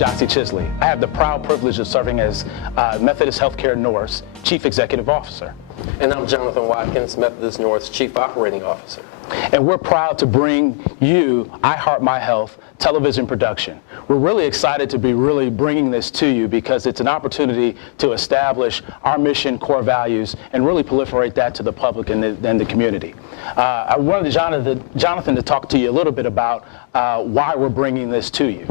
Gyasi Chisley. I have the proud privilege of serving as Methodist Healthcare North's Chief Executive Officer. And I'm Jonathan Watkins, Methodist North's Chief Operating Officer. And we're proud to bring you I Heart My Health television production. We're really excited to be bringing this to you because it's an opportunity to establish our mission, core values, and really proliferate that to the public and the community. I wanted Jonathan to talk to you a little bit about why we're bringing this to you.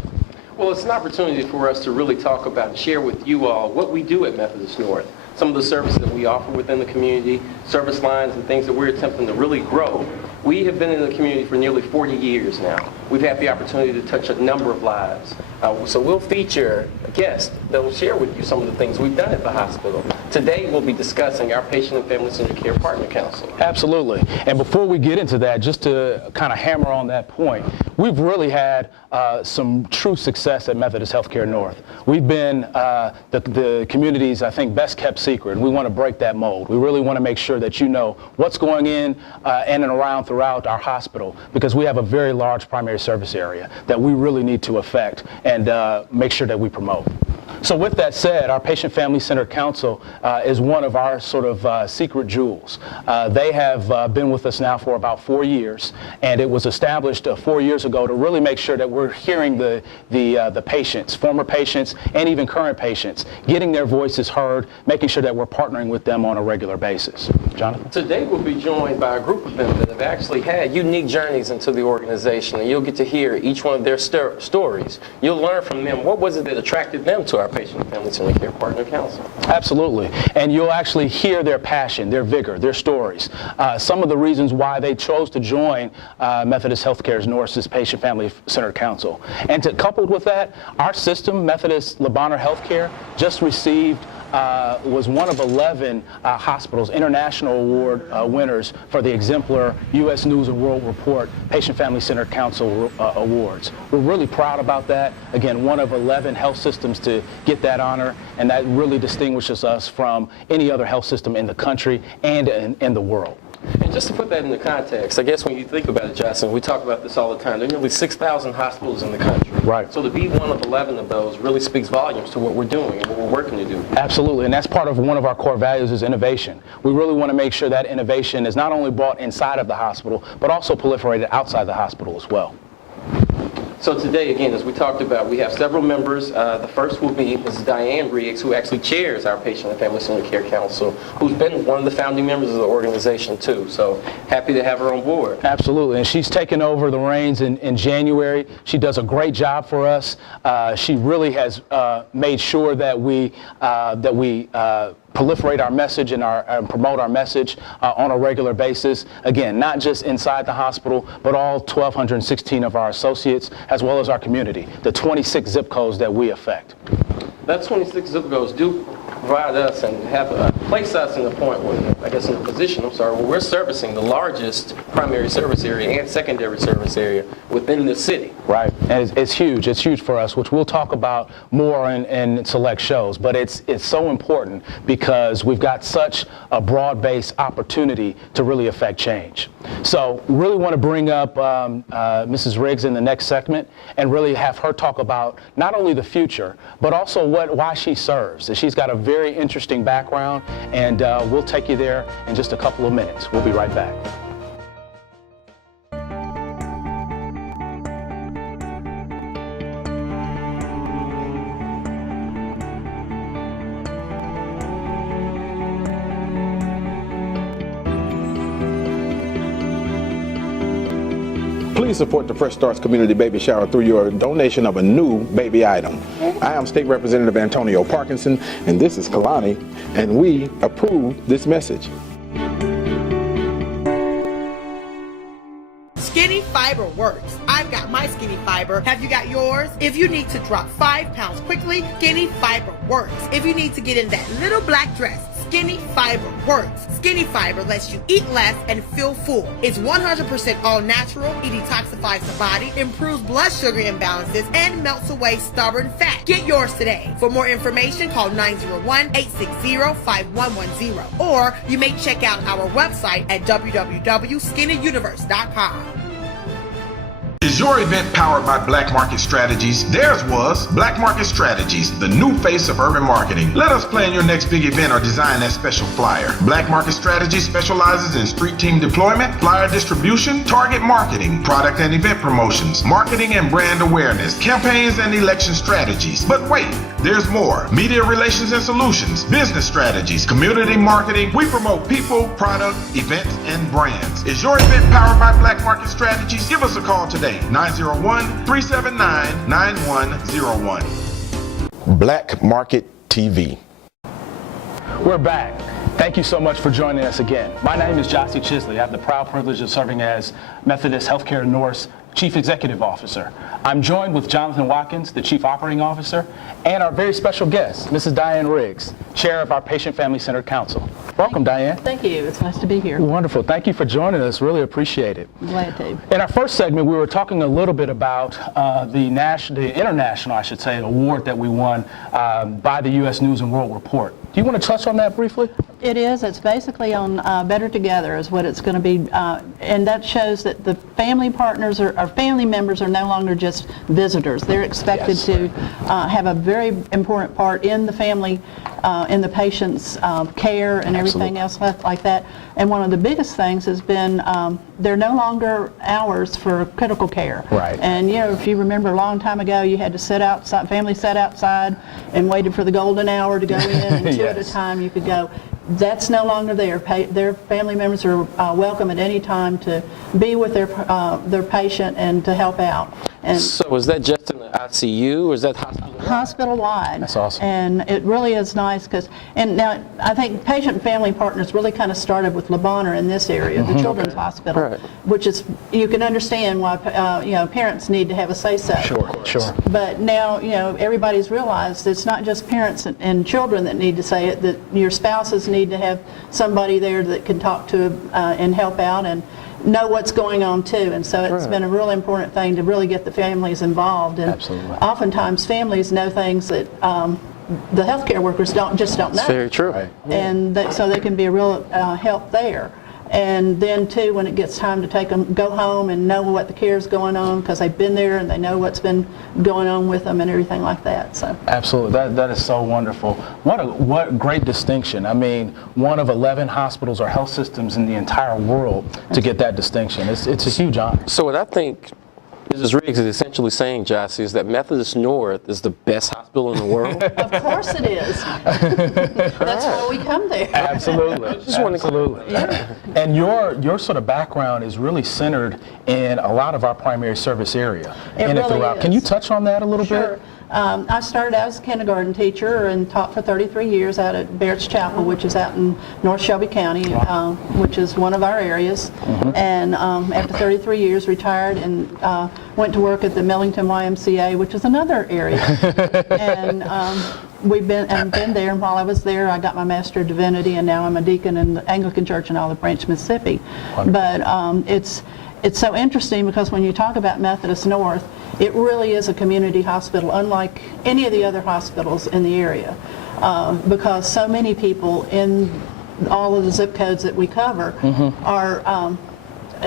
Well, it's an opportunity for us to really talk about and share with you all what we do at Methodist North, some of the services that we offer within the community, service lines and things that we're attempting to really grow. We have been in the community for nearly 40 years now. We've had the opportunity to touch a number of lives. So we'll feature a guest that will share with you some of the things we've done at the hospital. Today we'll be discussing our Patient and Family Centered Care Partner Council. Absolutely. And before we get into that, just to kind of hammer on that point, we've really had some true success at Methodist Healthcare North. We've been the community's, I think, best kept secret, and we want to break that mold. We really want to make sure that you know what's going in and around throughout our hospital, because we have a very large primary service area that we really need to affect and make sure that we promote. So with that said, our Patient Family Centered Council is one of our sort of secret jewels. They have been with us now for about 4 years, and it was established 4 years ago to really make sure that we're hearing the patients, former patients, and even current patients, getting their voices heard, making sure that we're partnering with them on a regular basis. Jonathan? Today we'll be joined by a group of them that have actually had unique journeys into the organization, and you'll get to hear each one of their stories. You'll learn from them what was it that attracted them to our Patient and Family Centered Care Partner Council. Absolutely. And you'll actually hear their passion, their vigor, their stories. Some of the reasons why they chose to join Methodist Healthcare North's Patient Family Centered Council. And coupled with that, our system, Methodist Lebanon Healthcare, just received was one of 11 hospitals international award winners for the exemplar U.S. News and World Report Patient Family Centered Council Awards. We're really proud about that. Again, one of 11 health systems to get that honor, and that really distinguishes us from any other health system in the country and in the world. And just to put that into context, I guess when you think about it, Justin, we talk about this all the time. There are nearly 6,000 hospitals in the country. Right. So to be one of 11 of those really speaks volumes to what we're doing and what we're working to do. Absolutely, and that's part of one of our core values is innovation. We really want to make sure that innovation is not only brought inside of the hospital, but also proliferated outside the hospital as well. So today, again, as we talked about, we have several members. The first will be Ms. Diane Briggs, who actually chairs our Patient and Family Centered Care Council, who's been one of the founding members of the organization, too. So happy to have her on board. Absolutely, and she's taken over the reins in January. She does a great job for us. She really has made sure that we proliferate our message and promote our message on a regular basis. Again, not just inside the hospital, but all 1,216 of our associates, as well as our community, the 26 zip codes that we affect. That 26 zip codes do provide us and have place us in the point where, I guess in the position, where we're servicing the largest primary service area and secondary service area within the city. Right, and it's huge. It's huge for us, which we'll talk about more in select shows. But it's so important because we've got such a broad-based opportunity to really affect change. So really want to bring up Mrs. Riggs in the next segment and really have her talk about not only the future, but also why she serves. She's got a very interesting background, and we'll take you there in just a couple of minutes. We'll be right back. Please support the Fresh Starts Community Baby Shower through your donation of a new baby item. I am State Representative Antonio Parkinson, and this is Kalani, and we approve this message. Skinny Fiber works. I've got my Skinny Fiber. Have you got yours? If you need to drop 5 pounds quickly, Skinny Fiber works. If you need to get in that little black dress, Skinny Fiber works. Skinny Fiber lets you eat less and feel full. It's 100% all natural. It detoxifies the body, improves blood sugar imbalances, and melts away stubborn fat. Get yours today. For more information, call 901-860-5110. Or you may check out our website at www.skinnyuniverse.com. Is Is your event powered by Black Market Strategies? Theirs was Black Market Strategies, the new face of urban marketing. Let us plan your next big event or design that special flyer. Black Market Strategies specializes in street team deployment, flyer distribution, target marketing, product and event promotions, marketing and brand awareness, campaigns and election strategies. But wait, there's more. Media relations and solutions, business strategies, community marketing. We promote people, product, events, and brands. Is your event powered by Black Market Strategies? Give us a call today, 901-379-9101. Black Market TV. We're back. Thank you so much for joining us again. My name is Gyasi Chisley. I have the proud privilege of serving as Methodist Healthcare North's Chief Executive Officer. I'm joined with Jonathan Watkins, the Chief Operating Officer, and our very special guest, Mrs. Diane Riggs, Chair of our Patient Family Centered Council. Welcome, Diane. Thank you. It's nice to be here. Wonderful. Thank you for joining us. Really appreciate it. Glad to. In our first segment, we were talking a little bit about the international, I should say, award that we won by the U.S. News and World Report. Do you want to touch on that briefly? It is. It's basically on Better Together is what it's going to be, and that shows that the family partners or family members are no longer just visitors. They're expected to have a very important part in the family, in the patient's care and everything else like that. And one of the biggest things has been there are no longer hours for critical care. Right. And if you remember a long time ago, you had to sit outside, family sat outside and waited for the golden hour to go in, and two at a time you could go. That's no longer there. Their family members are welcome at any time to be with their patient and to help out. And So is that just in the ICU, or is that hospital-wide? Hospital-wide. That's awesome. And it really is nice and now I think patient and family partners really kind of started with Le Bonheur in this area, the Children's Hospital, Right. which is, you can understand why parents need to have a say-so. Sure. But now, everybody's realized it's not just parents and children that need to say it, that your spouses need to have somebody there that can talk to and help out and know what's going on too. And so it's been a really important thing to really get the families involved. And Absolutely. Oftentimes families know things that the healthcare workers don't know. That's very true. Right. And so they can be a real help there. And then too, when it gets time to take them, go home and know what the care is going on, because they've been there and they know what's been going on with them and everything like that. So Absolutely. That is so wonderful. What great distinction. I mean, one of 11 hospitals or health systems in the entire world to get that distinction. It's a huge honor. So what I think Mrs. Riggs is essentially saying, Gyasi, is that Methodist North is the best hospital in the world. of course it is. That's why we come there. Absolutely. Absolutely. Yeah. And your sort of background is really centered in a lot of our primary service area. It really is. Can you touch on that a little Sure. bit? I started out as a kindergarten teacher and taught for 33 years out at Barrett's Chapel, which is out in North Shelby County, which is one of our areas. And after 33 years, retired and went to work at the Millington YMCA, which is another area. And I've been there, and while I was there, I got my Master of Divinity, and now I'm a deacon in the Anglican Church in Olive Branch, Mississippi. But it's so interesting because when you talk about Methodist North, it really is a community hospital, unlike any of the other hospitals in the area, because so many people in all of the zip codes that we cover are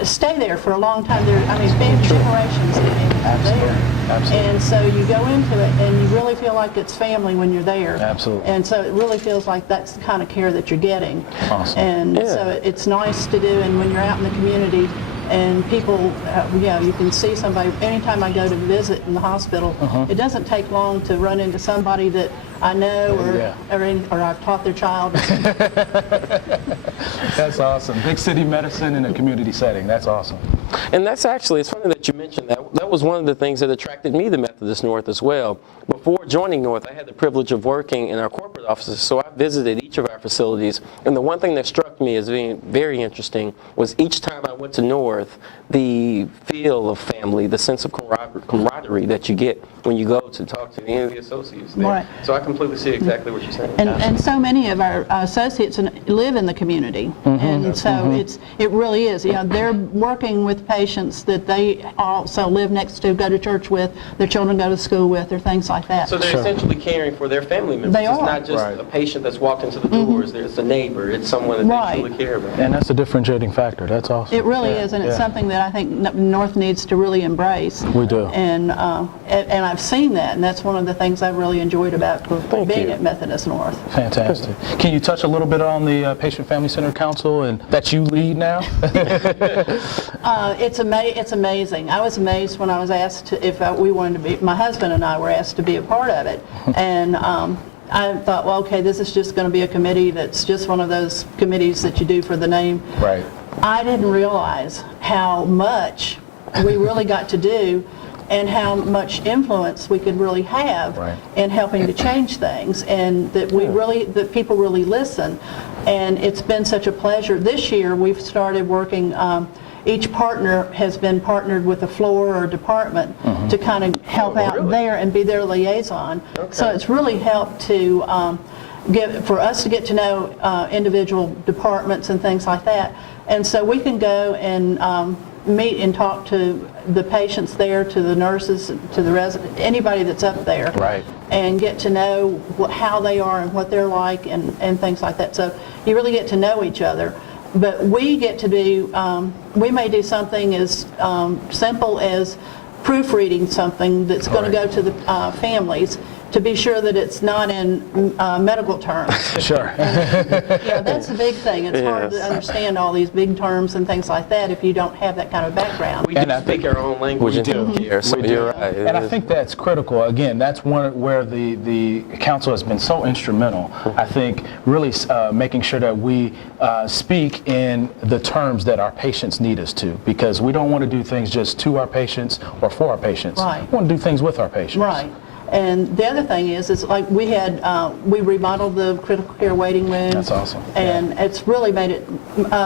stay there for a long time. Family generations there. Absolutely. And so you go into it and you really feel like it's family when you're there. Absolutely. And so it really feels like that's the kind of care that you're getting. Awesome. And so it's nice to do, and when you're out in the community and people, you can see somebody. Anytime I go to visit in the hospital, it doesn't take long to run into somebody that I know or I've taught their child. That's awesome. Big city medicine in a community setting. That's awesome. And that's actually, it's funny that you mentioned that. That was one of the things that attracted me to Methodist North as well. Before joining North, I had the privilege of working in our corporate offices, so I visited each of our facilities. And the one thing that struck me as being very interesting was each time I went to North, the feel of family, the sense of camaraderie camaraderie that you get when you go to talk to any of the associates there. Right. So I completely see exactly what you're saying. And so many of our associates live in the community, and so it really is. You know, they're working with patients that they also live next to, go to church with, their children go to school with, or things like that. So they're essentially caring for their family members. They It's are. not just a patient that's walked into the doors. There's a neighbor. It's someone that they truly care about. And that's a differentiating factor. That's awesome. It really is, and it's something that I think North needs to really embrace. We do. And I've seen that, and that's one of the things I've really enjoyed about being at Methodist North. Fantastic. Can you touch a little bit on the Patient Family Center Council and that you lead now? It's amazing. I was amazed when I was asked if we wanted to be, my husband and I were asked to be a part of it. And I thought, well, okay, this is just going to be a committee that's just one of those committees that you do for the name. Right. I didn't realize how much we really got to do and how much influence we could really have in helping to change things, and that people really listen. And it's been such a pleasure. This year we've started working, each partner has been partnered with a floor or department to kind of help out there and be their liaison. So it's really helped to for us to get to know individual departments and things like that. And so we can go and meet and talk to the patients there, to the nurses, to the residents, anybody that's up there, and get to know how they are and what they're like and things like that. So you really get to know each other. But we get to do, we may do something as simple as proofreading something that's going to go to the families, to be sure that it's not in medical terms. Sure. Yeah, that's the big thing. It's hard to understand all these big terms and things like that if you don't have that kind of background. We do speak our own language in healthcare, so you're right. And I think that's critical. Again, that's one where the council has been so instrumental. I think really making sure that we speak in the terms that our patients need us to, because we don't want to do things just to our patients or for our patients. Right. We want to do things with our patients. Right. And the other thing is like we remodeled the critical care waiting room. That's awesome. And it's really made it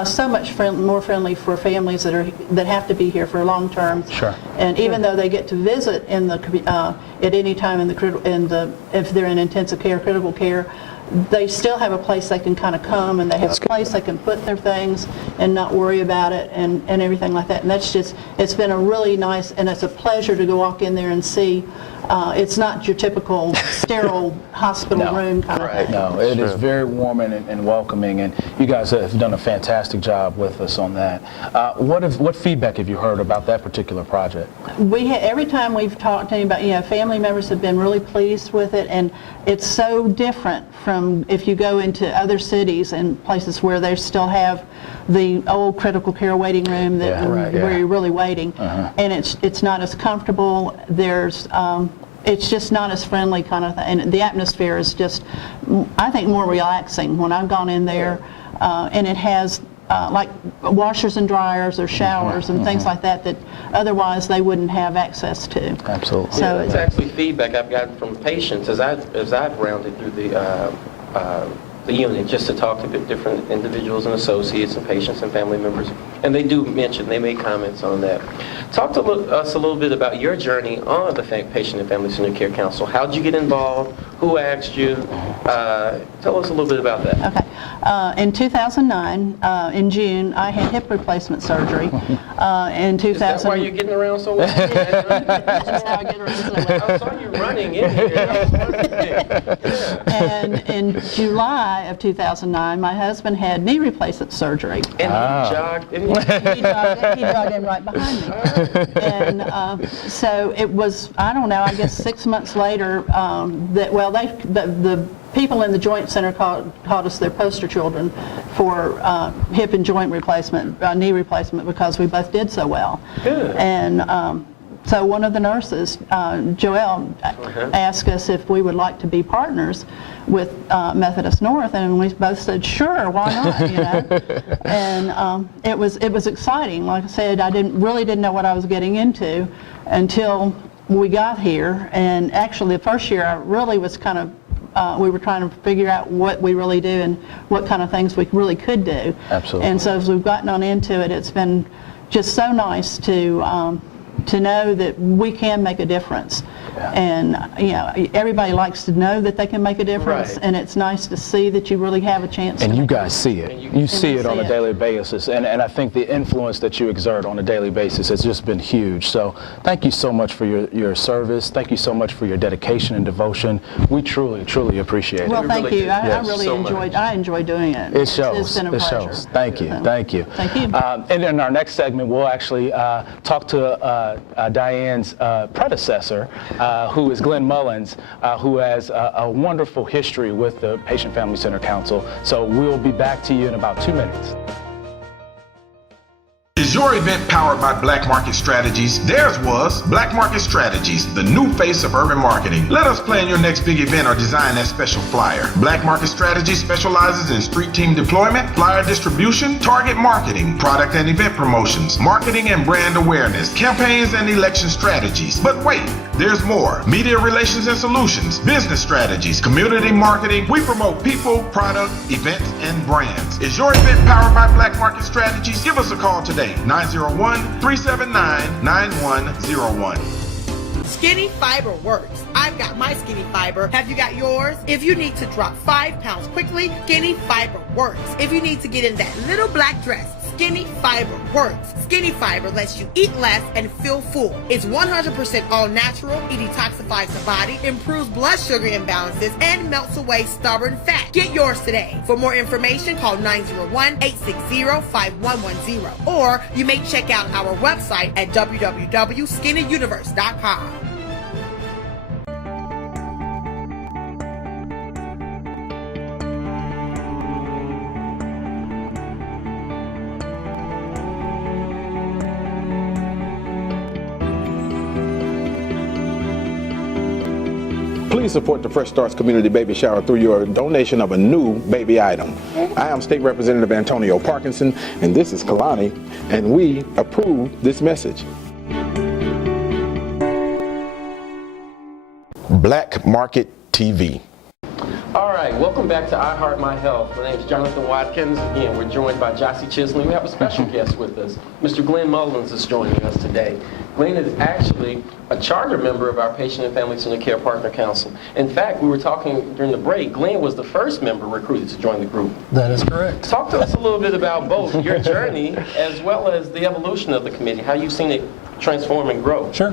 so much more friendly for families that have to be here for long term. Sure. And even though they get to visit in the at any time if they're in intensive care, critical care, they still have a place they can kind of come, and they have a place they can put their things and not worry about it and everything like that. And that's just, it's been a really nice, and it's a pleasure to go walk in there and see. It's not your typical sterile hospital room kind of thing. No, it is very warm and welcoming, and you guys have done a fantastic job with us on that. What feedback have you heard about that particular project? Every time we've talked to anybody, family members have been really pleased with it, and it's so different from if you go into other cities and places where they still have the old critical care waiting room where you're really waiting, and it's not as comfortable. It's just not as friendly kind of thing, and the atmosphere is just, I think, more relaxing when I've gone in there, and it has like washers and dryers or showers and things like that otherwise they wouldn't have access to. Absolutely. So it's actually feedback I've gotten from patients as I've rounded through the unit just to talk to different individuals and associates and patients and family members, and they make comments on that. Talk to us a little bit about your journey on the Patient and Family Centered Care Council. How did you get involved? Who asked you? Tell us a little bit about that. Okay. In 2009, in June, I had hip replacement surgery. In 2000. Is that why you're getting around so well? That's how I get around so well. I saw you running in here. And in July of 2009, my husband had knee replacement surgery. And he jogged in. He jogged in right behind me. And so it was, I don't know, I guess 6 months later, the people in the Joint Center called us their poster children for hip and joint replacement, knee replacement, because we both did so well. Good. And so one of the nurses, Joelle, asked us if we would like to be partners with Methodist North, and we both said, sure, why not, And it was exciting. Like I said, I really didn't know what I was getting into until we got here. And actually, the first year, I really was kind of, we were trying to figure out what we really do and what kind of things we really could do. Absolutely. And so as we've gotten on into it, it's been just so nice to to know that we can make a difference. And everybody likes to know that they can make a difference, Right. and it's nice to see that you really have a chance. And to you make guys see it. You see it on a daily basis. And I think the influence that you exert on a daily basis has just been huge. So thank you so much for your service. Thank you so much for your dedication and devotion. We truly, truly appreciate it. Well, thank really you. do. I Yes. really So enjoyed. much. I enjoy doing it. It shows. It's been a It pleasure. shows. Thank you. So, Thank you. Thank you. And in our next segment, we'll actually talk to Diane's predecessor, who is Glenn Mullins, who has a wonderful history with the Patient Family Center Council. So we'll be back to you in about 2 minutes. Is your event powered by Black Market Strategies? Theirs was Black Market Strategies, the new face of urban marketing. Let us plan your next big event or design that special flyer. Black Market Strategies specializes in street team deployment, flyer distribution, target marketing, product and event promotions, marketing and brand awareness, campaigns and election strategies. But wait, there's more. Media relations and solutions, business strategies, community marketing. We promote people, product, events, and brands. Is your event powered by Black Market Strategies? Give us a call today. 901-379-9101. Skinny Fiber works. I've got my Skinny Fiber. Have you got yours? If you need to drop 5 pounds quickly, Skinny Fiber works. If you need to get in that little black dress, Skinny Fiber works. Skinny Fiber lets you eat less and feel full. It's 100% all natural. It detoxifies the body, improves blood sugar imbalances, and melts away stubborn fat. Get yours today. For more information, call 901-860-5110. Or you may check out our website at www.skinnyuniverse.com. Please support the Fresh Starts Community Baby Shower through your donation of a new baby item. I am State Representative Antonio Parkinson, and this is Kalani, and we approve this message. Black Market TV. All right, welcome back to I Heart My Health. My name is Jonathan Watkins. Again, we're joined by Gyasi Chisley. We have a special guest with us. Mr. Glenn Mullins is joining us today. Glenn is actually a charter member of our Patient and Family Center Care Partner Council. In fact, we were talking during the break, Glenn was the first member recruited to join the group. That is correct. Talk to us a little bit about both your journey as well as the evolution of the committee, how you've seen it transform and grow. Sure.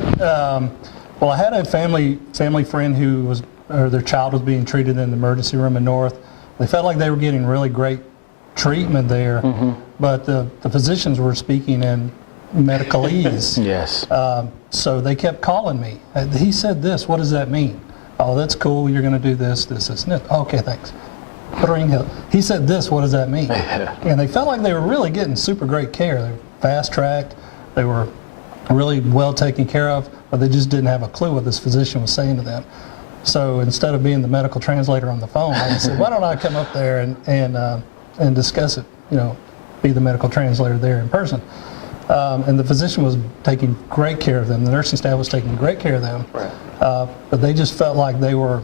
Well, I had a family friend who was, or their child was being treated in the emergency room in North. They felt like they were getting really great treatment there, but the physicians were speaking in medicalese. Yes. So they kept calling me. He said this, what does that mean? Oh, that's cool, you're going to do this, this, and this. Okay, thanks. He said this, what does that mean? And they felt like they were really getting super great care. They were fast-tracked, they were really well taken care of, but they just didn't have a clue what this physician was saying to them. So instead of being the medical translator on the phone, I said, why don't I come up there and discuss it, be the medical translator there in person. And the physician was taking great care of them. The nursing staff was taking great care of them. Right. But they just felt like they were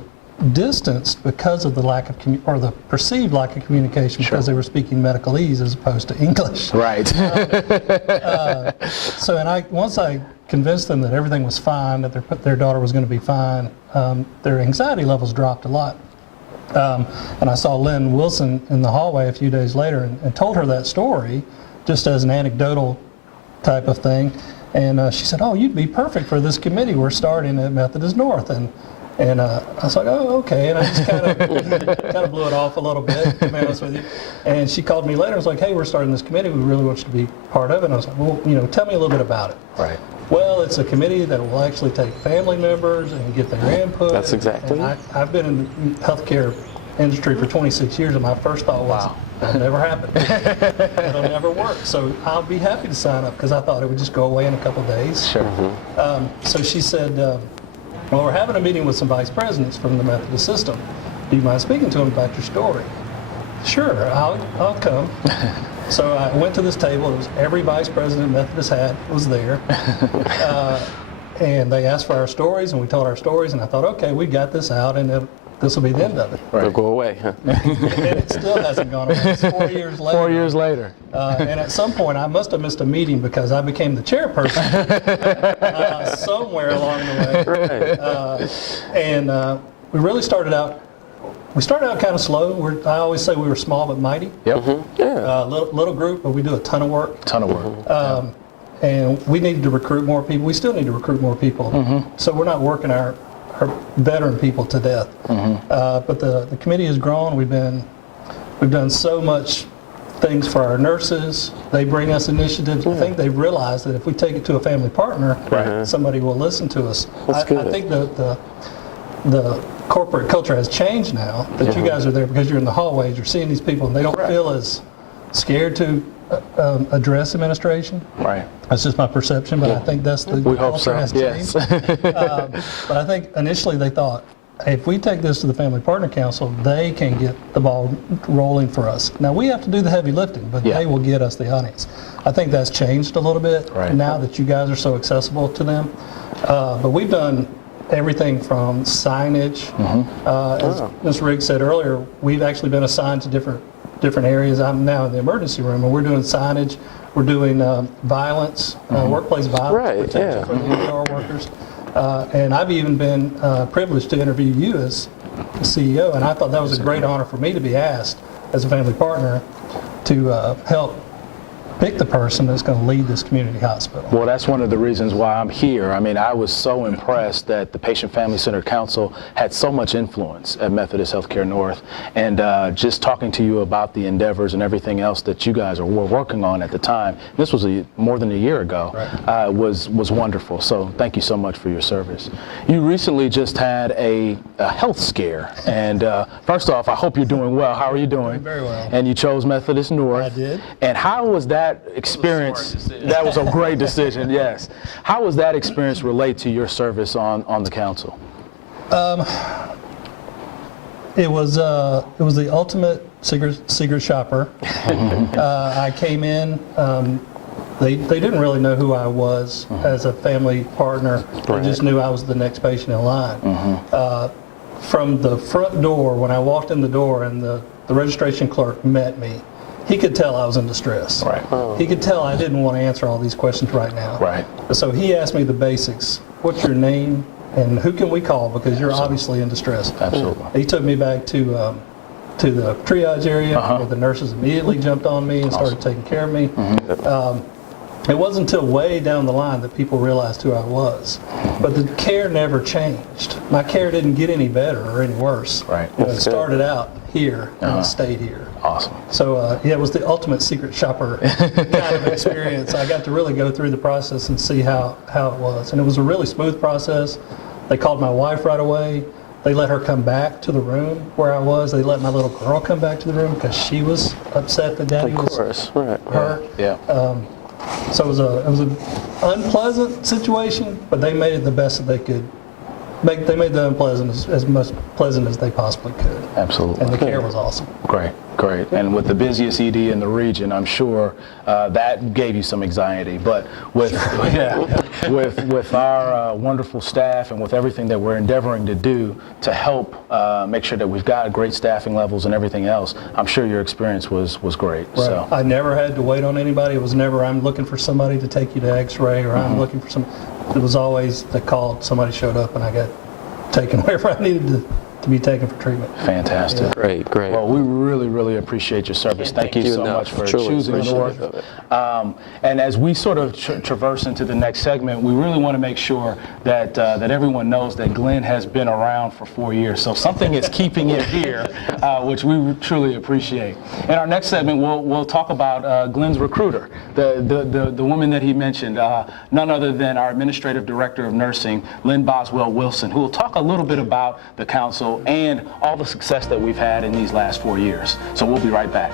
distanced because of the lack of or the perceived lack of communication, because they were speaking medicalese as opposed to English. Right. Once I convinced them that everything was fine, that their daughter was going to be fine, their anxiety levels dropped a lot. And I saw Lynn Wilson in the hallway a few days later and told her that story just as an anecdotal type of thing. And she said, oh, you'd be perfect for this committee we're starting at Methodist North. And I was like, oh, okay. And I just kind of blew it off a little bit, to be honest with you. And she called me later and was like, hey, we're starting this committee. We really want you to be part of it. And I was like, well, tell me a little bit about it. Right. Well, it's a committee that will actually take family members and get their input. That's exactly it. I've been in the healthcare industry for 26 years, and my first thought was, Wow. that'll never happen. It'll never work. So I'll be happy to sign up, because I thought it would just go away in a couple of days. Sure. So she said, well, we're having a meeting with some vice presidents from the Methodist system. Do you mind speaking to them about your story? Sure, I'll come. So I went to this table. It was every vice president Methodist had was there. And they asked for our stories, and we told our stories, and I thought, okay, we got this out, and this will be the end of it. It'll go away, huh? And it still hasn't gone away. It's 4 years later. 4 years later. And at some point, I must have missed a meeting because I became the chairperson somewhere along the way. Right. We really started out. We started out kind of slow. I always say we were small but mighty. Yep. Yeah. Little group, but we do a ton of work. Ton of work. And we needed to recruit more people. We still need to recruit more people. So we're not working our veteran people to death. But the committee has grown. We've done so much things for our nurses. They bring us initiatives. I think they've realized that if we take it to a family partner, somebody will listen to us. I think the corporate culture has changed now that you guys are there because you're in the hallways, you're seeing these people, and they don't feel as scared to address administration. Right. That's just my perception, but I think that's the We hope culture so. has Yes. changed. But I think initially they thought, if we take this to the Family Partner Council, they can get the ball rolling for us. Now we have to do the heavy lifting, but they will get us the audience. I think that's changed a little bit now that you guys are so accessible to them. But we've done everything from signage. As Ms. Riggs said earlier, we've actually been assigned to different areas. I'm now in the emergency room, and we're doing signage. We're doing violence, workplace violence protection for the ER workers. And I've even been privileged to interview you as the CEO, and I thought that was a great honor for me to be asked as a family partner to help pick the person that's going to lead this community hospital. Well, that's one of the reasons why I'm here. I mean, I was so impressed that the Patient Family Centered Council had so much influence at Methodist Healthcare North, and just talking to you about the endeavors and everything else that you guys were working on at the time, this was more than a year ago, was wonderful. So thank you so much for your service. You recently just had a health scare, and first off, I hope you're doing well. How are you doing? Very well. And you chose Methodist North. I did. And how was that experience? That was a great decision, yes. How was that experience relate to your service on the council? It was the ultimate secret shopper. I came in. They didn't really know who I was as a family partner. They just knew I was the next patient in line. From the front door, when I walked in the door and the registration clerk met me, he could tell I was in distress. Right. He could tell I didn't want to answer all these questions right now. Right. So he asked me the basics. What's your name and who can we call because you're obviously in distress. Absolutely. He took me back to the triage area where the nurses immediately jumped on me and started taking care of me. It wasn't until way down the line that people realized who I was. But the care never changed. My care didn't get any better or any worse. Right. It started out here and it stayed here. Awesome. So yeah, it was the ultimate secret shopper kind of experience. I got to really go through the process and see how it was. And it was a really smooth process. They called my wife right away. They let her come back to the room where I was. They let my little girl come back to the room because she was upset that Daddy was hurt. Yeah. So it was an unpleasant situation, but they made it the best that they could. They made the unpleasant as much pleasant as they possibly could. Absolutely. And the care was awesome. Great, great. And with the busiest ED in the region, I'm sure that gave you some anxiety. But with with our wonderful staff and with everything that we're endeavoring to do to help make sure that we've got great staffing levels and everything else, I'm sure your experience was great. Right. So I never had to wait on anybody. It was never I'm looking for somebody to take you to X-ray or I'm looking for some. It was always they called, somebody showed up, and I got taken wherever I needed to be taken for treatment. fantastic. Yeah. Great, great. Well, we really appreciate your service. Thank you so much for choosing North. And as we sort of traverse into the next segment, we really want to make sure that that everyone knows that Glenn has been around for 4 years. So something is keeping it here, which we truly appreciate. In our next segment, we'll talk about Glenn's recruiter, the woman that he mentioned, none other than our Administrative Director of Nursing, Lynn Boswell Wilson, who will talk a little bit about the council and all the success that we've had in these last 4 years. So we'll be right back.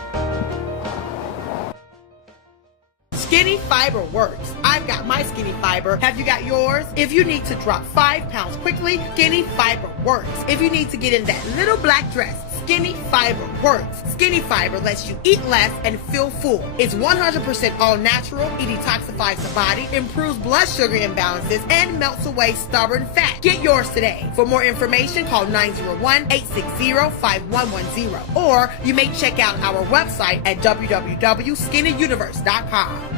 Skinny Fiber works. I've got my Skinny Fiber. Have you got yours? If you need to drop 5 pounds quickly, Skinny Fiber works. If you need to get in that little black dress, Skinny Fiber works. Skinny Fiber lets you eat less and feel full. It's 100% all natural. It detoxifies the body, improves blood sugar imbalances, and melts away stubborn fat. Get yours today. For more information, call 901-860-5110. Or you may check out our website at www.skinnyuniverse.com.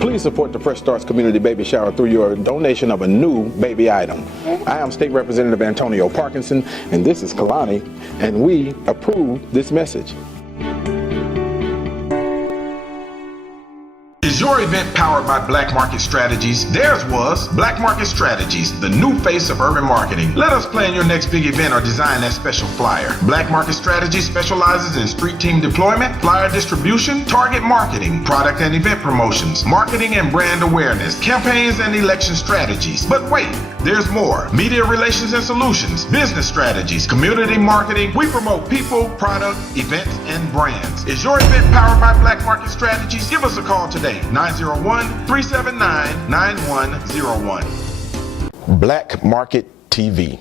Please support the Fresh Starts Community Baby Shower through your donation of a new baby item. I am State Representative Antonio Parkinson, and this is Kalani, and we approve this message. Is your event powered by Black Market Strategies? Theirs was Black Market Strategies, the new face of urban marketing. Let us plan your next big event or design that special flyer. Black Market Strategies specializes in street team deployment, flyer distribution, target marketing, product and event promotions, marketing and brand awareness, campaigns and election strategies. But wait, there's more. Media relations and solutions, business strategies, community marketing. We promote people, product, events, and brands. Is your event powered by Black Market Strategies? Give us a call today. 901-379-9101. Black Market TV.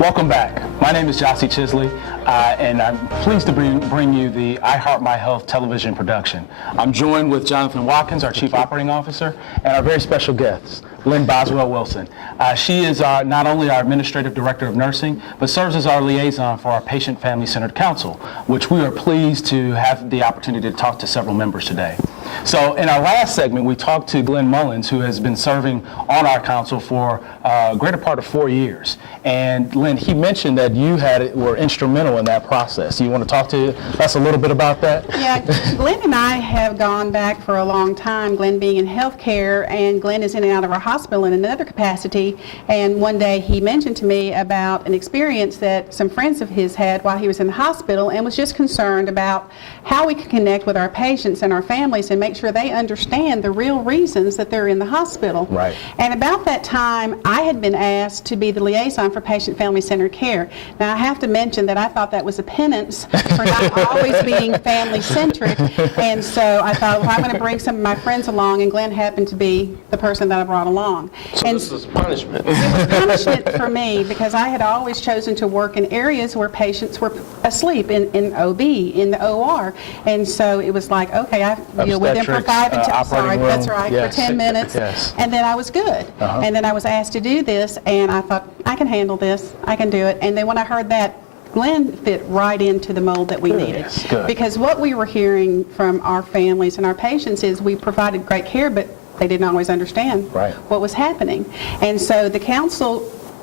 Welcome back. My name is Gyasi Chisley, and I'm pleased to bring you the I Heart My Health television production. I'm joined with Jonathan Watkins, our Chief Operating Officer, and our very special guest, Lynn Boswell-Wilson. She is not only our Administrative Director of Nursing, but serves as our liaison for our Patient Family Centered Council, which we are pleased to have the opportunity to talk to several members today. So in our last segment, we talked to Glenn Mullins, who has been serving on our council for a greater part of 4 years. And Lynn, he mentioned that you were instrumental in that process. You want to talk to us a little bit about that? Yeah, Glenn and I have gone back for a long time, Glenn being in healthcare, and Glenn is in and out of our hospital in another capacity. And one day he mentioned to me about an experience that some friends of his had while he was in the hospital, and was just concerned about how we could connect with our patients and our families and make sure they understand the real reasons that they're in the hospital. Right. And about that time, I had been asked to be the liaison for Patient Family Centered Care. Now, I have to mention that I thought that was a penance for not always being family-centric, and so I thought, well, I'm going to bring some of my friends along, and Glenn happened to be the person that I brought along. So and this is punishment. it was punishment for me because I had always chosen to work in areas where patients were asleep, in OB, in the OR, and so it was like, okay, I deal with them for Obstetrics, 5 and 10, operating room. that's right, Yes. for 10 minutes, Yes. and then I was good. And then I was asked to do this, and I thought, I can handle this, I can do it. And then when I heard that, Glenn fit right into the mold that we needed. Yes, good. Because what we were hearing from our families and our patients is we provided great care, but they didn't always understand Right. what was happening. And so the council,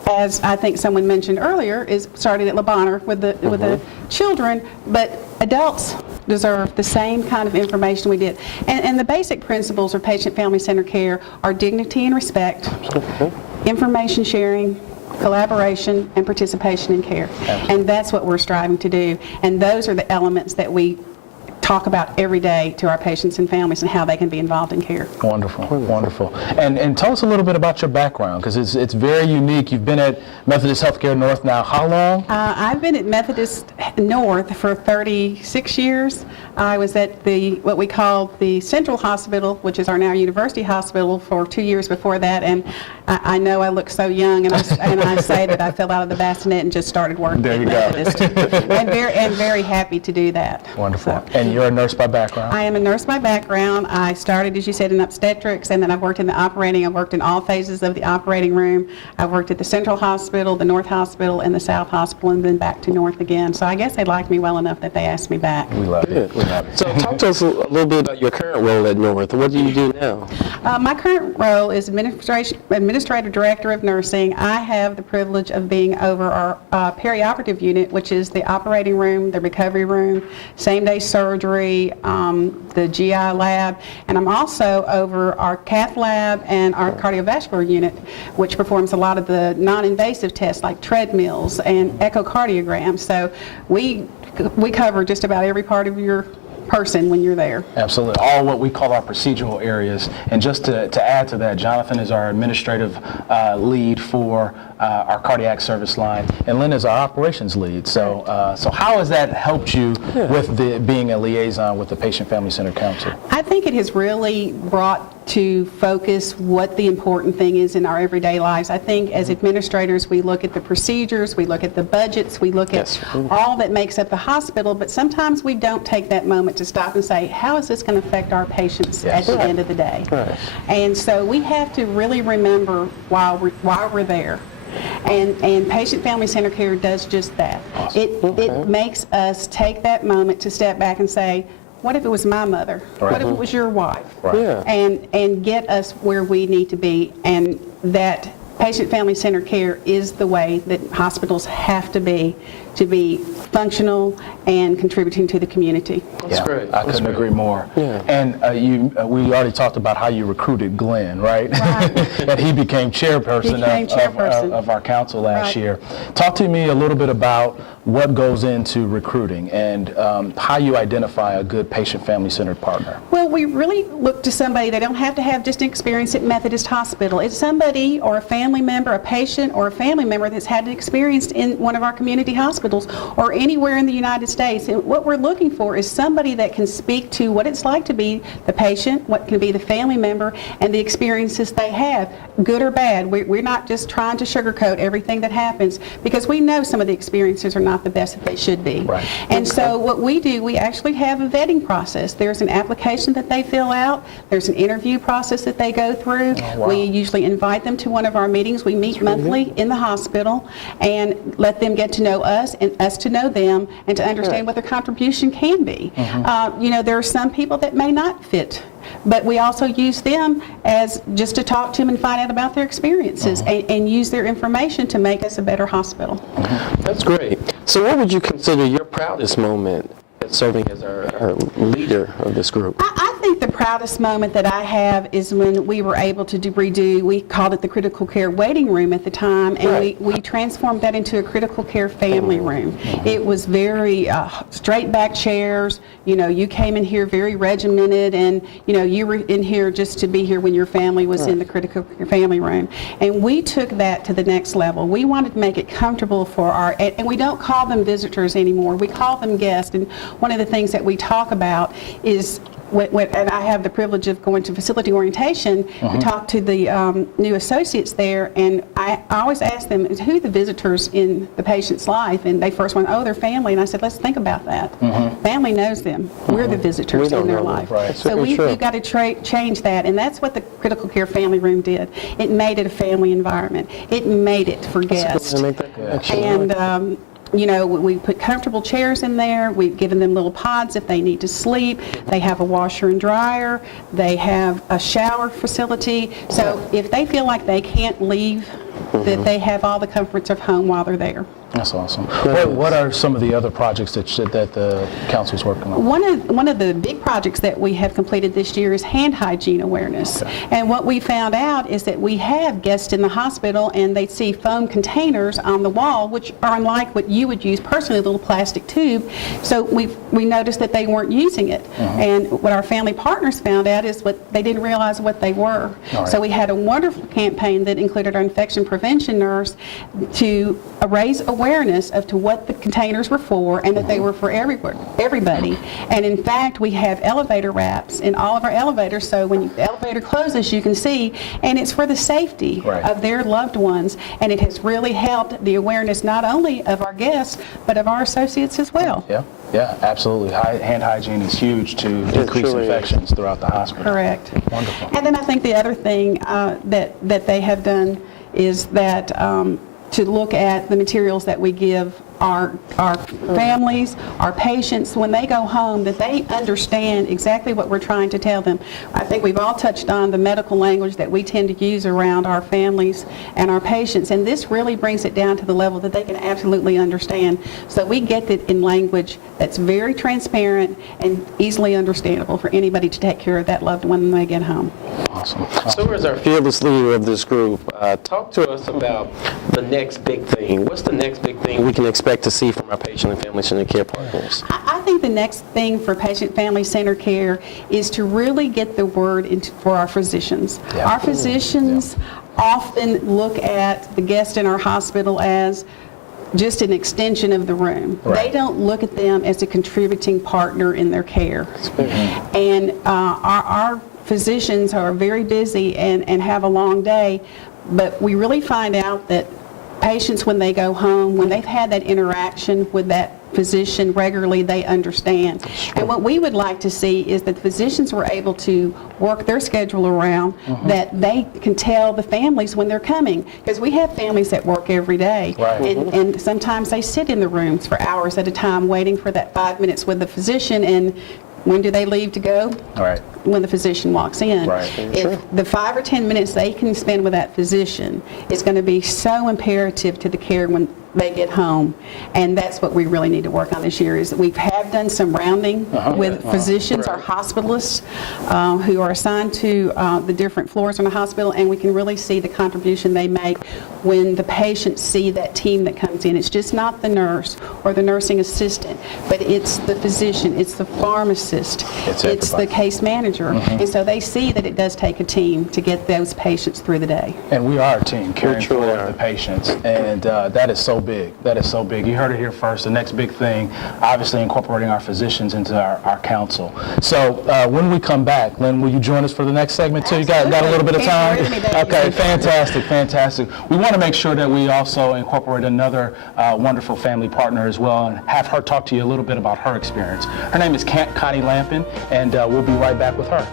as I think someone mentioned earlier, is started at Le Bonheur with the children, but adults deserve the same kind of information we did. And the basic principles of patient family centered care are dignity and respect, information sharing, collaboration, and participation in care. And that's what we're striving to do. And those are the elements that we talk about every day to our patients and families and how they can be involved in care. Wonderful, wonderful. And tell us a little bit about your background, because it's very unique. You've been at Methodist Healthcare North now how long? I've been at Methodist North for 36 years. I was at what we call the Central Hospital, which is our now University Hospital, for 2 years before that. And I know I look so young, and I say that I fell out of the bassinet and just started working There at you go. Methodist. and very happy to do that. Wonderful. So, And you're a nurse by background? I am a nurse by background. I started, as you said, in obstetrics, and then I've worked in the operating. I've worked in all phases of the operating room. I've worked at the Central Hospital, the North Hospital, and the South Hospital, and then back to North again. So I guess they liked me well enough that they asked me back. We love it. We love it. So talk to us a little bit about your current role at North. What do you do now? My current role is Administrative Director of Nursing. I have the privilege of being over our perioperative unit, which is the operating room, the recovery room, same-day surgery, the GI lab, and I'm also over our cath lab and our cardiovascular unit, which performs a lot of the non-invasive tests like treadmills and echocardiograms. So we cover just about every part of your person when you're there. Absolutely. All what we call our procedural areas. And just to add to that, Jonathan is our administrative lead for our cardiac service line, and Lynn is our operations lead. So, so how has that helped you with being a liaison with the Patient Family Center Council? I think it has really brought to focus what the important thing is in our everyday lives. I think as administrators, we look at the procedures, we look at the budgets, we look at all that makes up the hospital, but sometimes we don't take that moment to stop and say, how is this going to affect our patients at the end of the day? And so we have to really remember while we're there. And Patient Family Center Care does just that. It makes us take that moment to step back and say, what if it was my mother? What if it was your wife? And get us where we need to be, and that Patient Family Center Care is the way that hospitals have to be functional and contributing to the community. That's great. I couldn't agree more. And we already talked about how you recruited Glenn, right? And he became chairperson, of our council last year. Talk to me a little bit about what goes into recruiting and how you identify a good patient-family-centered partner. Well, we really look to somebody. They don't have to have just an experience at Methodist Hospital. It's somebody or a family member, a patient or a family member that's had an experience in one of our community hospitals or anywhere in the United States. And what we're looking for is somebody that can speak to what it's like to be the patient, what can be the family member, and the experiences they have, good or bad. We're not just trying to sugarcoat everything that happens, because we know some of the experiences are not the best that they should be. And so what we do, we actually have a vetting process. There's an application that they fill out. There's an interview process that they go through. We usually invite them to one of our meetings. We meet monthly in the hospital and let them get to know us and us to know them and to understand what their contribution can be. You know, there are some people that may not fit, but we also use them as just to talk to them and find out about their experiences and use their information to make us a better hospital. That's great. So what would you consider your proudest moment at serving as our leader of this group? I think the proudest moment that I have is when we were able to redo, we called it the critical care waiting room at the time, and we transformed that into a critical care family room. It was very straight back chairs. You know, you came in here very regimented, and you know, you were in here just to be here when your family was in the critical care family room. And we took that to the next level. We wanted to make it comfortable for our, and we don't call them visitors anymore. We call them guests. And one of the things that we talk about is, and I have the privilege of going to facility orientation, we talk to the new associates there, and I always ask them, who are the visitors in the patient's life? And they first went, oh, they're family. And I said, let's think about that. Family knows them. We're the visitors in their life. So we've got to change that, and that's what the critical care family room did. It made it a family environment. It made it for guests. And you know, we put comfortable chairs in there. We've given them little pods if they need to sleep. They have a washer and dryer. They have a shower facility. So if they feel like they can't leave, that they have all the comforts of home while they're there. That's awesome. What are some of the other projects that the council's working on? One of the big projects that we have completed this year is hand hygiene awareness. And what we found out is that we have guests in the hospital, and they see foam containers on the wall, which are unlike what you would use personally, a little plastic tube. So we noticed that they weren't using it. And what our family partners found out is they didn't realize what they were. So we had a wonderful campaign that included our infection prevention nurse to raise awareness of to what the containers were for, and that they were for everybody. And in fact, we have elevator wraps in all of our elevators, so when the elevator closes, you can see, and it's for the safety of their loved ones. And it has really helped the awareness not only of our guests, but of our associates as well. Yeah, absolutely. Hand hygiene is huge to decrease infections throughout the hospital. Correct. Wonderful. And then I think the other thing that they have done is that to look at the materials that we give our families, our patients, when they go home, that they understand exactly what we're trying to tell them. I think we've all touched on the medical language that we tend to use around our families and our patients, and this really brings it down to the level that they can absolutely understand. So we get it in language that's very transparent and easily understandable for anybody to take care of that loved one when they get home. Awesome. So as our fearless leader of this group, talk to us about the next big thing. What's the next big thing we can expect to see from our patient and family centered care partners? I think the next thing for patient family centered care is to really get the word for our physicians. Our physicians often look at the guest in our hospital as just an extension of the room. Right. They don't look at them as a contributing partner in their care. And our physicians are very busy and have a long day, but we really find out that patients, when they go home, when they've had that interaction with that physician regularly, they understand. And what we would like to see is that physicians were able to work their schedule around, that they can tell the families when they're coming, because we have families that work every day. Right. And sometimes they sit in the rooms for hours at a time waiting for that 5 minutes with the physician, and when do they leave to go? All right. When the physician walks in. Right. If the 5 or 10 minutes they can spend with that physician is going to be so imperative to the care when they get home. And that's what we really need to work on this year, is that we have done some rounding with physicians or hospitalists who are assigned to the different floors in the hospital, and we can really see the contribution they make when the patients see that team that comes in. It's just not the nurse or the nursing assistant, but it's the physician, it's the pharmacist, it's the case manager. And so they see that it does take a team to get those patients through the day. And we are a team caring for the patients, and that is so big. That is so big. You heard it here first. The next big thing, obviously incorporating our physicians into our council. So when we come back, Lynn, will you join us for the next segment too? You got a little bit of time? Okay, fantastic, fantastic. We want to make sure that we also incorporate another wonderful family partner as well, and have her talk to you a little bit about her experience. Her name is Connie Lampin, and we'll be right back with her.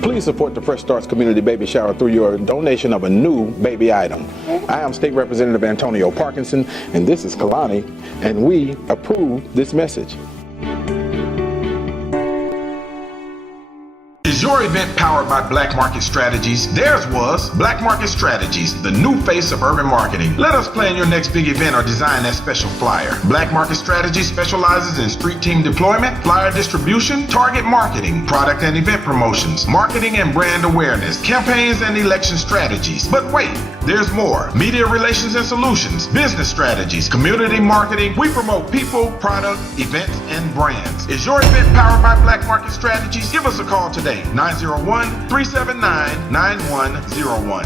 Please support the Fresh Starts Community Baby Shower through your donation of a new baby item. I am State Representative Antonio Parkinson, and this is Kalani, and we approve this message. Is your event powered by Black Market Strategies? Theirs was Black Market Strategies, the new face of urban marketing. Let us plan your next big event or design that special flyer. Black Market Strategies specializes in street team deployment, flyer distribution, target marketing, product and event promotions, marketing and brand awareness, campaigns and election strategies. But wait, there's more. Media relations and solutions, business strategies, community marketing. We promote people, product, events, and brands. Is your event powered by Black Market Strategies? Give us a call today. 901-379-9101.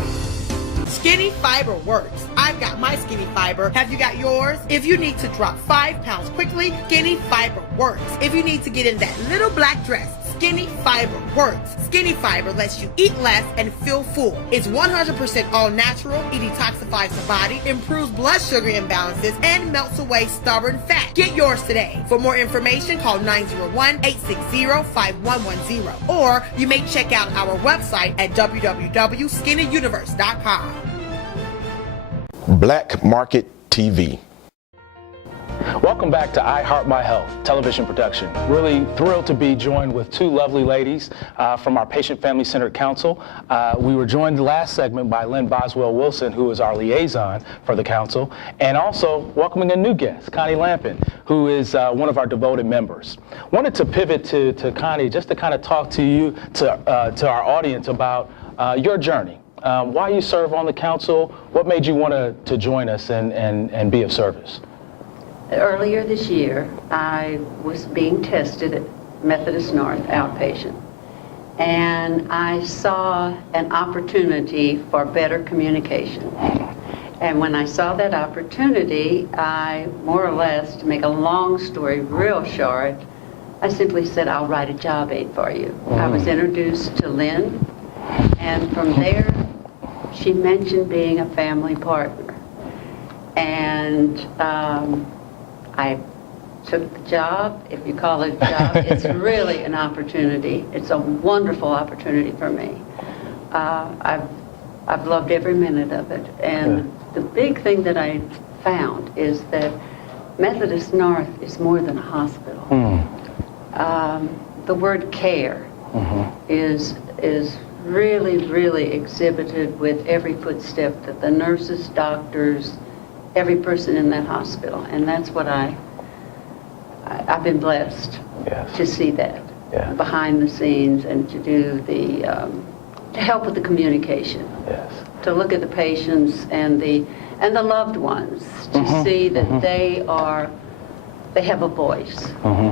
Skinny Fiber works. I've got my Skinny Fiber. Have you got yours? If you need to drop 5 pounds quickly, Skinny Fiber works. If you need to get in that little black dress, Skinny Fiber works. Skinny Fiber lets you eat less and feel full. It's 100% all natural. It detoxifies the body, improves blood sugar imbalances, and melts away stubborn fat. Get yours today. For more information, call 901-860-5110. Or you may check out our website at www.skinnyuniverse.com. Black Market TV. Welcome back to I Heart My Health television production. Really thrilled to be joined with two lovely ladies from our Patient Family Centered Council. We were joined last segment by Lynn Boswell Wilson, who is our liaison for the council, and also welcoming a new guest, Connie Lampin, who is one of our devoted members. Wanted to pivot to Connie just to kind of talk to you, to our audience about your journey. Why you serve on the council, what made you want to join us and be of service? Earlier this year, I was being tested at Methodist North outpatient, and I saw an opportunity for better communication. And when I saw that opportunity, I more or less, to make a long story real short, I simply said, I'll write a job aid for you. I was introduced to Lynn, and from there, she mentioned being a family partner. And I took the job, if you call it a job. It's really an opportunity. It's a wonderful opportunity for me. I've loved every minute of it. And the big thing that I found is that Methodist North is more than a hospital. The word care is really, really exhibited with every footstep that the nurses, doctors, every person in that hospital. And that's what I've been blessed to see that behind the scenes, and to do the to help with the communication. Yes. To look at the patients and the loved ones, to see that they have a voice,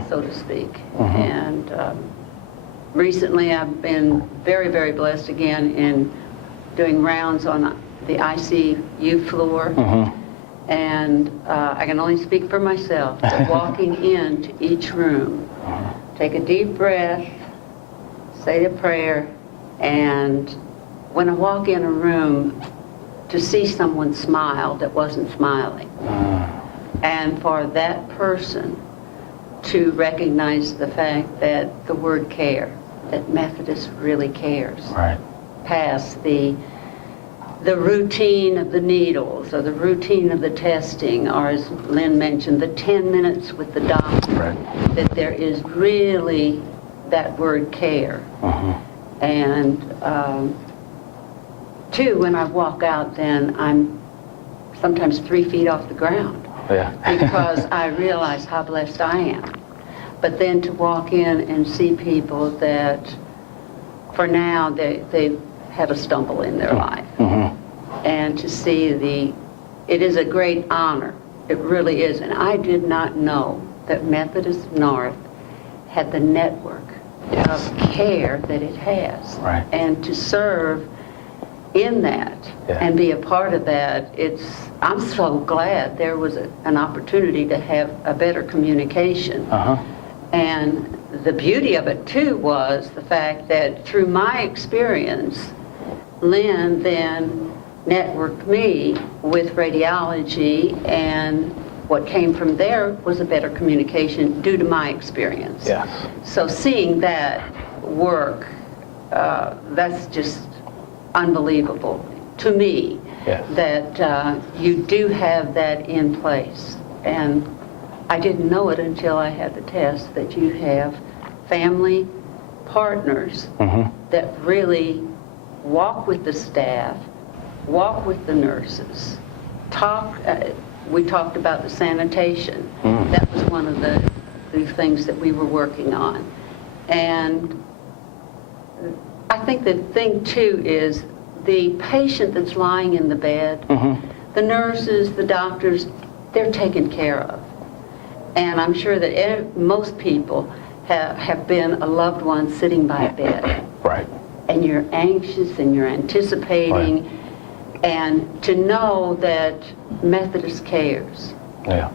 so to speak. And recently I've been very, very blessed again in doing rounds on the ICU floor. And I can only speak for myself, but walking into each room, take a deep breath, say a prayer, and when I walk in a room, to see someone smile that wasn't smiling. And for that person to recognize the fact that the word care, that Methodist really cares. Right. Past the routine of the needles or the routine of the testing, or as Lynn mentioned, the 10 minutes with the doctor. Right. That there is really that word care. And two, when I walk out, then I'm sometimes 3 feet off the ground. Yeah. Because I realize how blessed I am. But then to walk in and see people that, for now, they've had a stumble in their life. And to see it is a great honor. It really is. And I did not know that Methodist North had the network of care that it has. Right. And to serve in that and be a part of that, I'm so glad there was an opportunity to have a better communication. And the beauty of it too was the fact that through my experience, Lynn then networked me with radiology, and what came from there was a better communication due to my experience. Yes. So seeing that work, that's just unbelievable to me. Yes. That you do have that in place. And I didn't know it until I had the test, that you have family partners that really walk with the staff, walk with the nurses, we talked about the sanitation. That was one of the things that we were working on. And I think the thing too is the patient that's lying in the bed, the nurses, the doctors, they're taken care of. And I'm sure that most people have been a loved one sitting by a bed. Right. And you're anxious and you're anticipating. Right. And to know that Methodist cares. Yeah.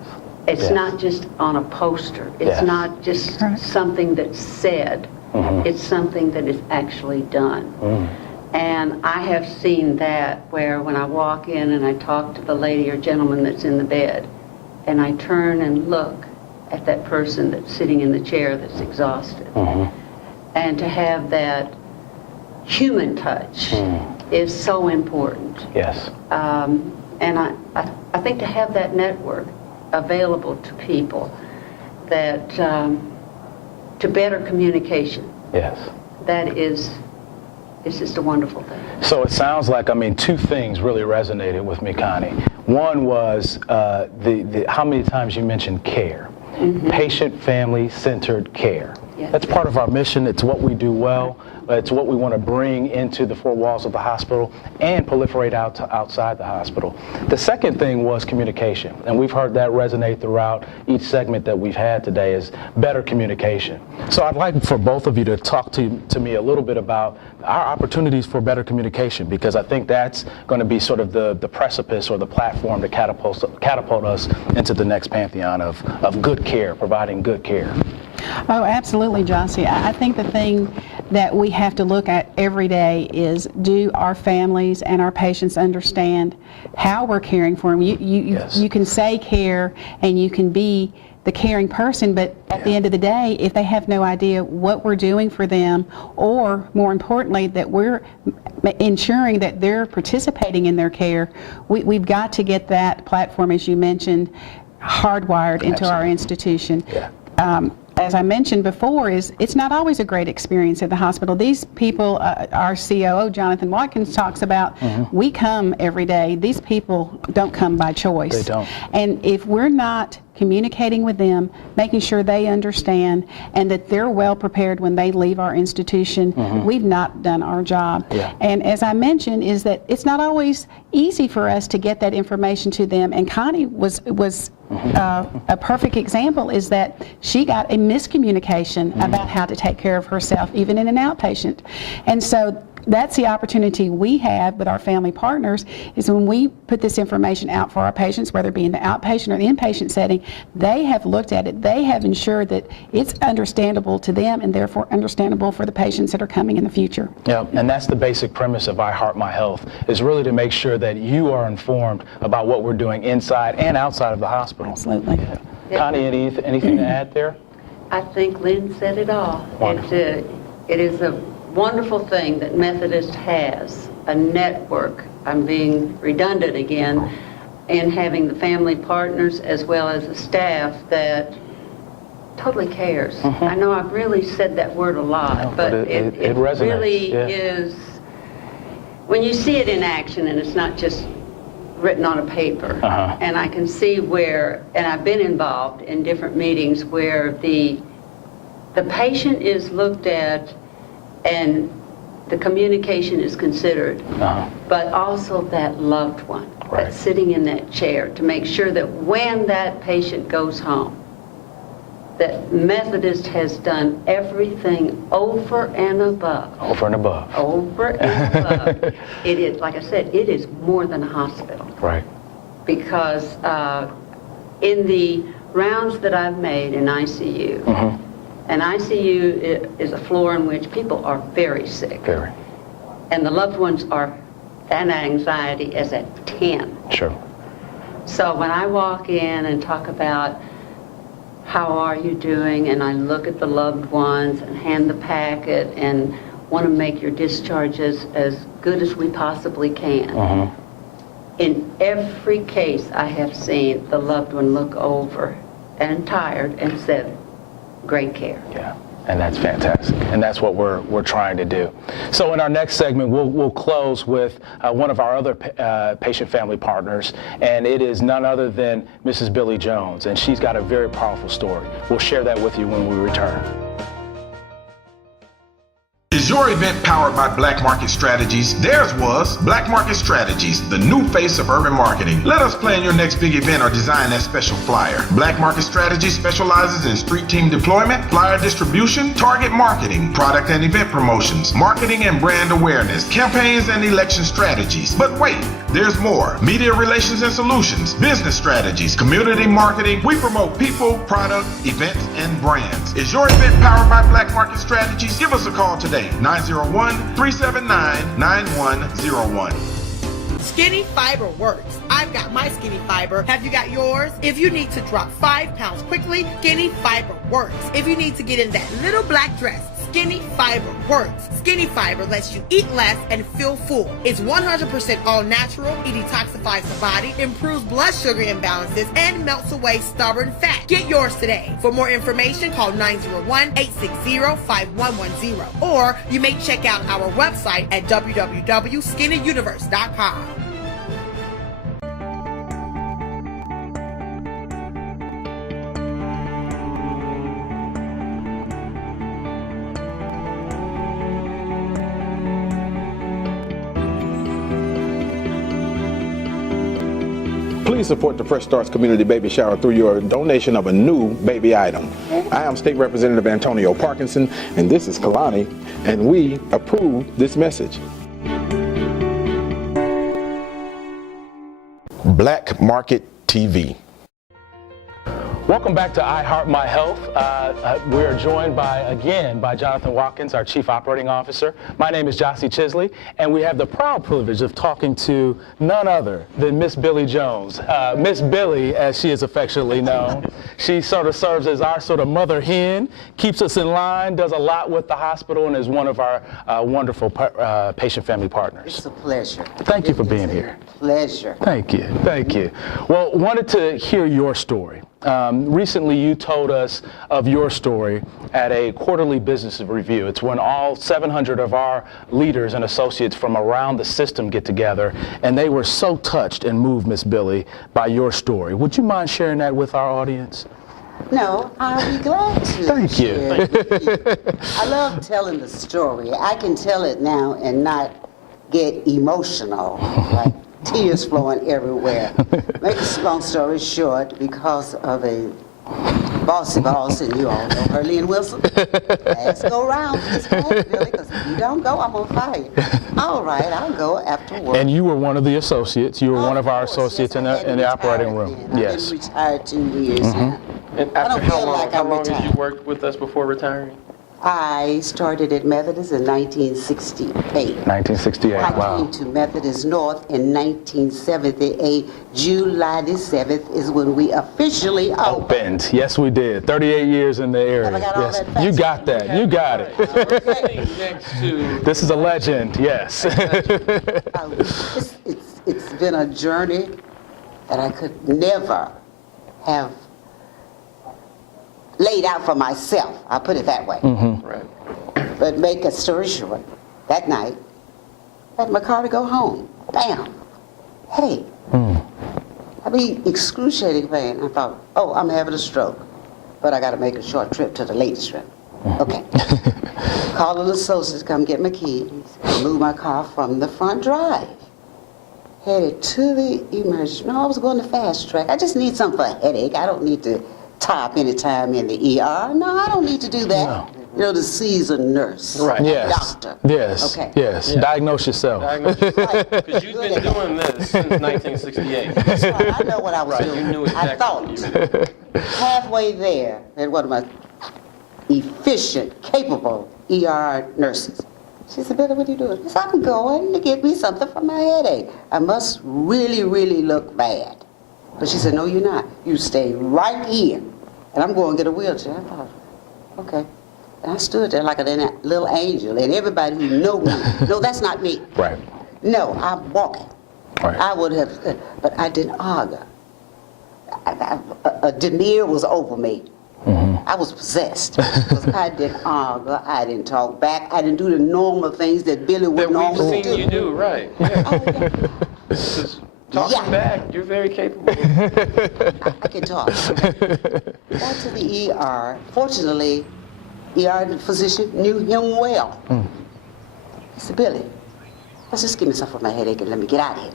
It's not just on a poster. It's not just something that's said. It's something that is actually done. And I have seen that where when I walk in and I talk to the lady or gentleman that's in the bed, and I turn and look at that person that's sitting in the chair that's exhausted. And to have that human touch is so important. Yes. And I think to have that network available to people, that to better communication. Yes. That is, it's just a wonderful thing. So it sounds like, two things really resonated with me, Connie. One was how many times you mentioned care. Patient, family-centered care. Yes. That's part of our mission. It's what we do well. It's what we want to bring into the four walls of the hospital and proliferate outside the hospital. The second thing was communication, and we've heard that resonate throughout each segment that we've had today, is better communication. So I'd like for both of you to talk to me a little bit about our opportunities for better communication, because I think that's going to be sort of the precipice or the platform to catapult us into the next pantheon of good care, providing good care. Oh, absolutely, Gyasi. I think the thing that we have to look at every day is, do our families and our patients understand how we're caring for them? You can say care and you can be the caring person, but at the end of the day, if they have no idea what we're doing for them, or more importantly, that we're ensuring that they're participating in their care, we've got to get that platform, as you mentioned, hardwired into our institution. as I mentioned before, is it's not always a great experience at the hospital. These people, our COO, Jonathan Watkins, talks about, we come every day. These people don't come by choice. They don't. And if we're not communicating with them, making sure they understand, and that they're well prepared when they leave our institution, we've not done our job. Yeah. And as I mentioned, is that it's not always easy for us to get that information to them. And Connie was a perfect example, is that she got a miscommunication about how to take care of herself, even in an outpatient. And so that's the opportunity we have with our family partners, is when we put this information out for our patients, whether it be in the outpatient or the inpatient setting, they have looked at it, they have ensured that it's understandable to them and therefore understandable for the patients that are coming in the future. Yeah, and that's the basic premise of I Heart My Health, is really to make sure that you are informed about what we're doing inside and outside of the hospital. Absolutely. Yeah. Connie, anything to add there? I think Lynn said it all. Wonderful. It is a wonderful thing that Methodist has a network, I'm being redundant again, in having the family partners as well as the staff that totally cares. I know I've really said that word a lot, No, but it it resonates. really Yeah. is, when you see it in action and it's not just written on a paper, and I can see where, and I've been involved in different meetings where the patient is looked at and the communication is considered, but also that loved one that's sitting in that chair, to make sure that when that patient goes home, that Methodist has done everything over and above. Over and above. Over and above. It is, like I said, it is more than a hospital. Right. Because in the rounds that I've made in ICU, and ICU is a floor in which people are very sick. Very. And the loved ones are, that anxiety is at 10. Sure. So when I walk in and talk about how are you doing, and I look at the loved ones and hand the packet and want to make your discharges as good as we possibly can. In every case I have seen the loved one look over and tired and said, great care. Yeah, and that's fantastic, and that's what we're trying to do. So in our next segment, we'll close with one of our other patient family partners, and it is none other than Mrs. Billy Jones, and she's got a very powerful story. We'll share that with you when we return. Is your event powered by Black Market Strategies? Theirs was Black Market Strategies, the new face of urban marketing. Let us plan your next big event or design that special flyer. Black Market Strategies specializes in street team deployment, flyer distribution, target marketing, product and event promotions, marketing and brand awareness, campaigns and election strategies. But wait, there's more. Media relations and solutions, business strategies, community marketing. We promote people, product, events, and brands. Is your event powered by Black Market Strategies? Give us a call today. 901-379-9101. Skinny Fiber works. I've got my Skinny Fiber. Have you got yours? If you need to drop 5 pounds quickly, Skinny Fiber works. If you need to get in that little black dress, Skinny Fiber works. Skinny Fiber lets you eat less and feel full. It's 100% all natural. It detoxifies the body, improves blood sugar imbalances, and melts away stubborn fat. Get yours today. For more information, call 901-860-5110. Or you may check out our website at www.skinnyuniverse.com. Please support the Fresh Starts Community Baby Shower through your donation of a new baby item. I am State Representative Antonio Parkinson, and this is Kalani, and we approve this message. Black Market TV. Welcome back to I Heart My Health. We are joined again by Jonathan Watkins, our Chief Operating Officer. My name is Gyasi Chisley, and we have the proud privilege of talking to none other than Miss Billy Jones. Miss Billy, as she is affectionately known. She sort of serves as our sort of mother hen, keeps us in line, does a lot with the hospital, and is one of our wonderful patient family partners. It's a pleasure. Thank you for being here. Pleasure. Thank you. Thank you. Well, wanted to hear your story. Recently, you told us of your story at a quarterly business review. It's when all 700 of our leaders and associates from around the system get together, and they were so touched and moved, Miss Billy, by your story. Would you mind sharing that with our audience? No, I'll be glad to. Thank you. share it with you. I love telling the story. I can tell it now and not get emotional, like tears flowing everywhere. Make a long story short, because of a bossy boss, and you all know her, Lynn Wilson. Let's go around this way, Billy, because if you don't go, I'm going to fire you. All right, I'll go after work. And you were one of the associates. You were one of our course, associates yes, in the operating room. Then. Yes. I've been retired 2 years now. And I after don't feel like how I'm long did you retired. work with us before retiring? I started at Methodist in 1968. 1968, I wow. came to Methodist North in 1978. July the 7th is when we officially opened. Opened. Yes, we did. 38 years in the area. Have I got all Yes. that fast? You got that. You got it. Okay. Next to This is a legend. Yes. It's been a journey that I could never have laid out for myself. I'll put it that way. right. But make a story short, that night, I had my car to go home. Bam! Headache. I mean, excruciating pain. I thought, oh, I'm having a stroke. But I got to make a short trip to the ladies' room. Okay. Call an associate to come get my keys. Move my car from the front drive. Headed to the emergency. No, I was going to fast track. I just need something for a headache. I don't need to tie up any time in the ER. No, I don't need to do that. No. You know, to seize a nurse. Right. Yes. Doctor. Yes. Okay. Yes. Yeah. Diagnose yourself. Because you've been doing this since 1968. That's right. I know what I was Right, doing. you knew I exactly thought what you were doing. halfway there, and one of my efficient, capable ER nurses. She said, Billy, what are you doing? I said, I'm going to get me something for my headache. I must really, really look bad. But she said, no, you're not. You stay right here, and I'm going to get a wheelchair. I thought, okay. And I stood there like a little angel, and everybody who know me, no, that's not me. Right. No, I'm walking. Right. I would have, but I didn't argue. A demeanor was over me. I was possessed because I didn't argue, I didn't talk back, I didn't do the normal things that Billy would That we've normally seen do. you do, right. Yeah. Because talking Yeah. back, you're very capable. I can talk. Got to the ER. Fortunately, ER physician knew him well. He said, Billy, let's just give me something for my headache and let me get out of here.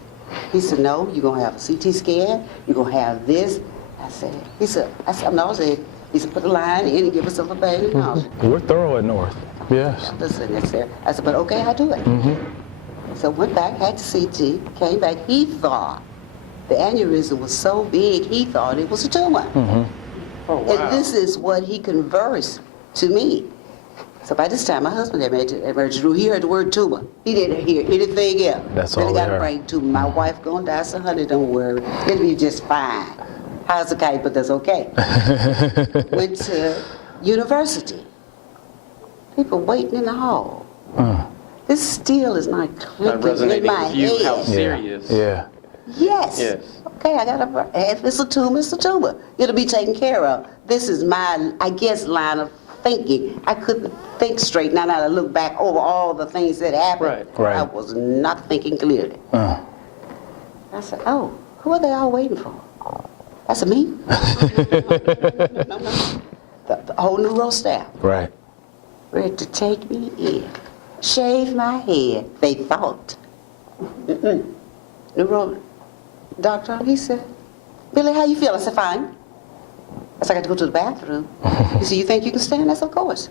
He said, no, you're going to have a CT scan, you're going to have this. I said, he said, put a line in and give us some for pain. We're thorough at North. Yes. Listen, it's there. I said, but okay, I'll do it. So went back, had the CT, came back. He thought the aneurysm was so big, he thought it was a tumor. Oh, wow. And this is what he conversed to me. So by this time, my husband had made the emergency room. He heard the word tumor. He didn't hear anything else. That's Then all he he got a heard. brain tumor. My wife gonna die, so honey, don't worry. It'll be just fine. How's the kite, but that's okay. Went to university. People waiting in the hall. This still is not Not clicking in resonating my with you, how head. serious. Yeah. Yes. Yes. Okay, I got a. If it's a tumor, it's a tumor. It'll be taken care of. This is my, I guess, line of thinking. I couldn't think straight. Now that I look back over all the things that happened, Right. I was not thinking clearly. I said, oh, who are they all waiting for? I said, me? No. The whole neuro staff. Right. Ready to take me in. Shave my head, they thought. Neuro doctor, he said, Billy, how you feel? I said, fine. I said, I got to go to the bathroom. He said, you think you can stand? I said, of course.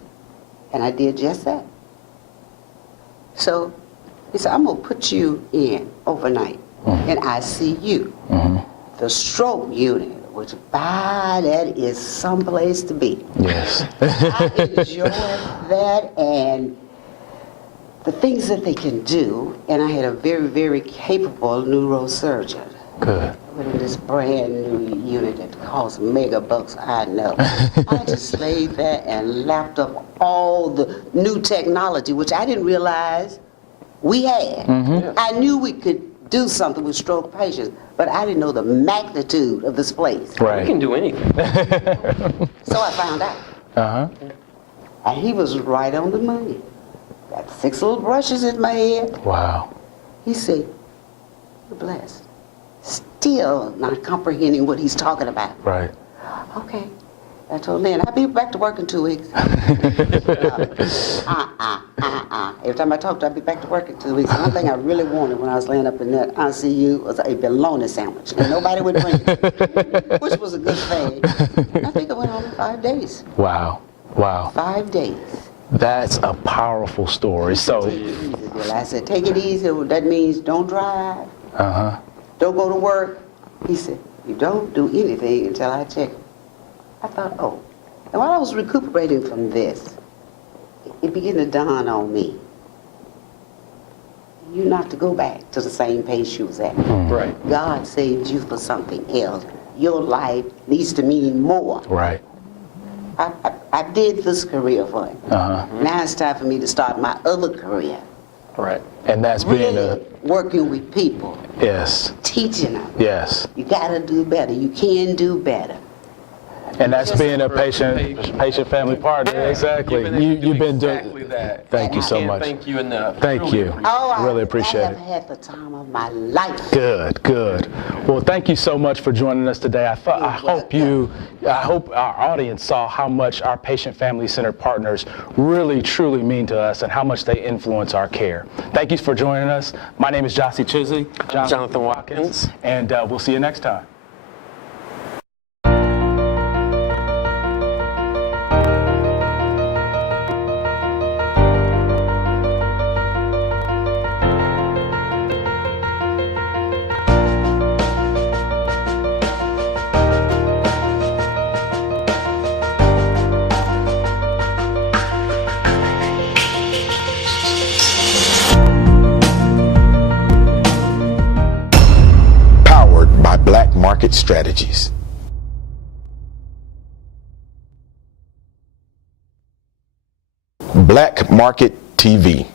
And I did just that. So he said, I'm going to put you in overnight in ICU. The stroke unit, which, that is someplace to be. Yes. I enjoyed that and the things that they can do. And I had a very, very capable neurosurgeon. Good. With this brand new unit that costs mega bucks, I know. I just laid there and lapped up all the new technology, which I didn't realize we had. I knew we could do something with stroke patients, but I didn't know the magnitude of this place. We can do anything. So I found out. Uh-huh. And he was right on the money. Got 6 little brushes in my head. Wow. He said, "You're blessed." Still not comprehending what he's talking about. Right. Okay. I told Lynn, I'll be back to work in 2 weeks. Every time I talked, I'd be back to work in 2 weeks. One thing I really wanted when I was laying up in that ICU was a bologna sandwich. And nobody would bring it, which was a good thing. I think I went home in 5 days. Wow. Wow. 5 days. That's a powerful story. So, Take it easy, Bill. I said, take it easy. That means don't drive. uh-huh. Don't go to work. He said, you don't do anything until I check. I thought, oh. And while I was recuperating from this, it began to dawn on me. You're not to go back to the same pace you was at. Right. God saved you for something else. Your life needs to mean more. Right. I did this career for him. Uh-huh. Now it's time for me to start my other career. Right. And that's being Really working with people, yes. teaching them. Yes. You gotta do better. You can do better. And that's Just being a patient family partner. Exactly. You've been doing exactly that. Thank you so Can't much. Thank you enough. Thank Truly you. appreciate it. Oh, Really appreciate I have it. had the time of my life. Good, good. Well, thank you so much for joining us today. I hope our audience saw how much our patient family centered partners really truly mean to us and how much they influence our care. Thank you for joining us. My name is Gyasi Chisley. Jonathan Watkins. And we'll see you next time. Black Market Strategies. Black Market TV.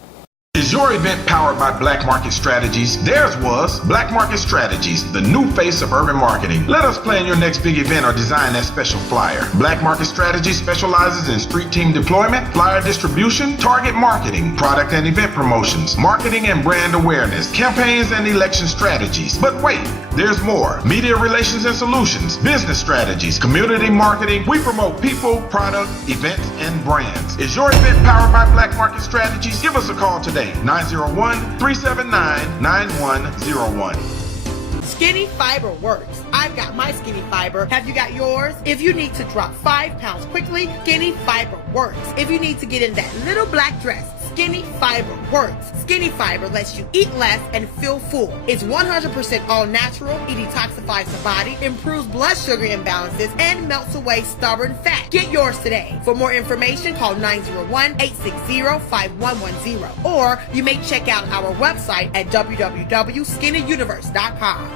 Is your event powered by Black Market Strategies? Theirs was Black Market Strategies, the new face of urban marketing. Let us plan your next big event or design that special flyer. Black Market Strategies specializes in street team deployment, flyer distribution, target marketing, product and event promotions, marketing and brand awareness, campaigns and election strategies. But wait, there's more. Media relations and solutions, business strategies, community marketing. We promote people, product, events, and brands. Is your event powered by Black Market Strategies? Give us a call today. 901-379-9101. Skinny Fiber works. I've got my Skinny Fiber. Have you got yours? If you need to drop 5 pounds quickly, Skinny Fiber works. If you need to get in that little black dress, Skinny Fiber works. Skinny Fiber lets you eat less and feel full. It's 100% all natural. It detoxifies the body, improves blood sugar imbalances, and melts away stubborn fat. Get yours today. For more information, call 901-860-5110. Or you may check out our website at www.skinnyuniverse.com.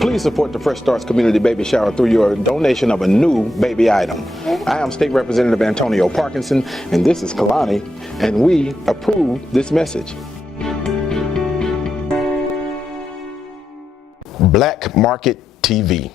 Please support the Fresh Starts Community Baby Shower through your donation of a new baby item. I am State Representative Antonio Parkinson, and this is Kalani, and we approve this message. Black Market TV.